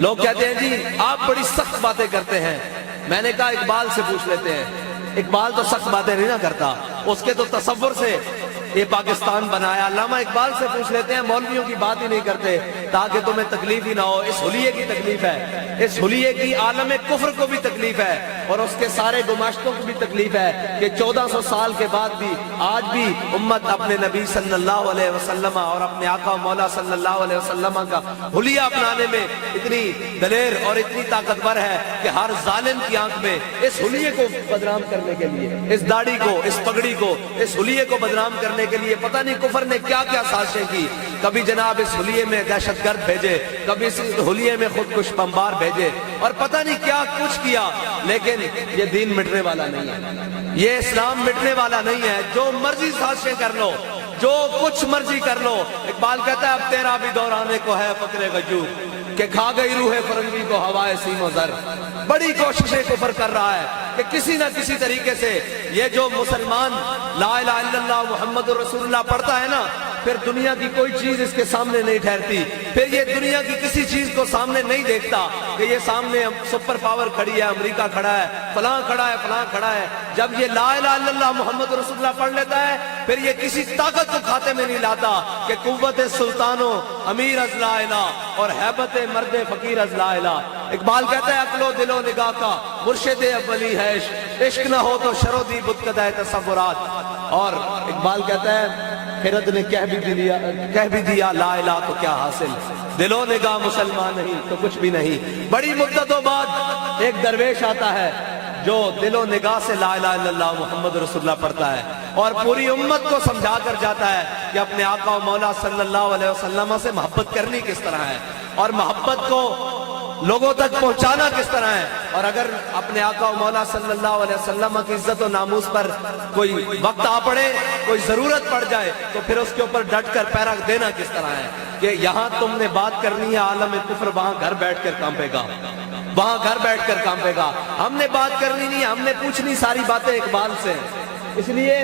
لوگ کہتے ہیں جی آپ بڑی سخت باتیں کرتے ہیں. میں نے کہا اقبال سے پوچھ لیتے ہیں. اقبال تو سخت باتیں نہیں نہ کرتا, اس کے تو تصور سے یہ پاکستان بنایا. علامہ اقبال سے پوچھ لیتے ہیں, مولویوں کی بات ہی نہیں کرتے تاکہ تمہیں تکلیف ہی نہ ہو. اس حلیے کی تکلیف ہے, اس حلیے کی عالم کفر کو بھی تکلیف ہے اور اس کے سارے گماشتوں کو بھی تکلیف ہے کہ 1400 سال کے بعد بھی آج بھی امت اپنے نبی صلی اللہ علیہ وسلم اور اپنے آقا مولا صلی اللہ علیہ وسلم کا حلیہ اپنانے میں اتنی دلیر اور اتنی طاقتور ہے کہ ہر ظالم کی آنکھ میں اس حلیے کو بدنام کرنے کے لیے, اس داڑھی کو, اس پگڑی کو, اس حلیے کو بدنام کرنے کے لیے پتہ نہیں کفر نے کیا کیا سازشیں کی. کبھی جناب اس حلیے میں دہشت گرد بھیجے, کبھی اس حلیے میں خودکش بمبار بھیجے اور پتہ نہیں کیا کچھ کیا. لیکن یہ دین مٹنے والا نہیں ہے, یہ اسلام مٹنے والا نہیں ہے. جو مرضی سازشیں کر لو, جو کچھ مرضی کر لو. اقبال کہتا ہے اب تیرا بھی دور آنے کو ہے فقر غجور, کہ کھا گئی روح فرنگی کو ہوائے سیم و زر. بڑی کوششیں کفر کر رہا ہے کہ کسی نہ کسی طریقے سے یہ جو مسلمان لا الہ الا اللہ محمد رسول اللہ پڑھتا ہے نا, پھر دنیا کی کوئی چیز اس کے سامنے نہیں ٹھہرتی. پھر یہ دنیا کی کسی چیز کو سامنے نہیں دیکھتا کہ یہ سامنے سپر پاور کھڑی ہے, امریکہ کھڑا ہے, فلاں کھڑا ہے, فلاں کھڑا ہے. جب یہ لا الہ الا اللہ محمد رسول اللہ پڑھ لیتا ہے پھر یہ کسی طاقت کو کھاتے میں نہیں لاتا کہ قوت سلطانوں امیر از لا الہ اور حیبت مرد فقیر از لا الہ. اقبال کہتا ہے عقل و دل و نگاہ کا مرشد اولی ہے عشق نہ ہو تو شر و دی بتکدہ تصورات. اور اقبال کہتا ہے خرد نے کہہ بھی دیا لا الہ تو کیا حاصل, دل و نگاہ مسلمان نہیں تو کچھ بھی نہیں. بڑی مدتوں بعد ایک درویش آتا ہے جو دل و نگاہ سے لا الہ الا اللہ محمد رسول اللہ پڑھتا ہے اور پوری امت کو سمجھا کر جاتا ہے کہ اپنے آقا و مولا صلی اللہ علیہ وسلم سے محبت کرنی کس طرح ہے اور محبت کو لوگوں تک پہنچانا کس طرح ہے. اور اگر اپنے آقا و مولا صلی اللہ علیہ وسلم کی عزت و ناموس پر کوئی وقت آ پڑے, کوئی ضرورت پڑ جائے تو پھر اس کے اوپر ڈٹ کر پیرا دینا کس طرح ہے کہ یہاں تم نے بات کرنی ہے عالم کفر, وہاں گھر بیٹھ کر کانپے گا, وہاں گھر بیٹھ کر کانپے گا. ہم نے بات کرنی نہیں, ہم نے پوچھنی ساری باتیں اقبال سے. اس لیے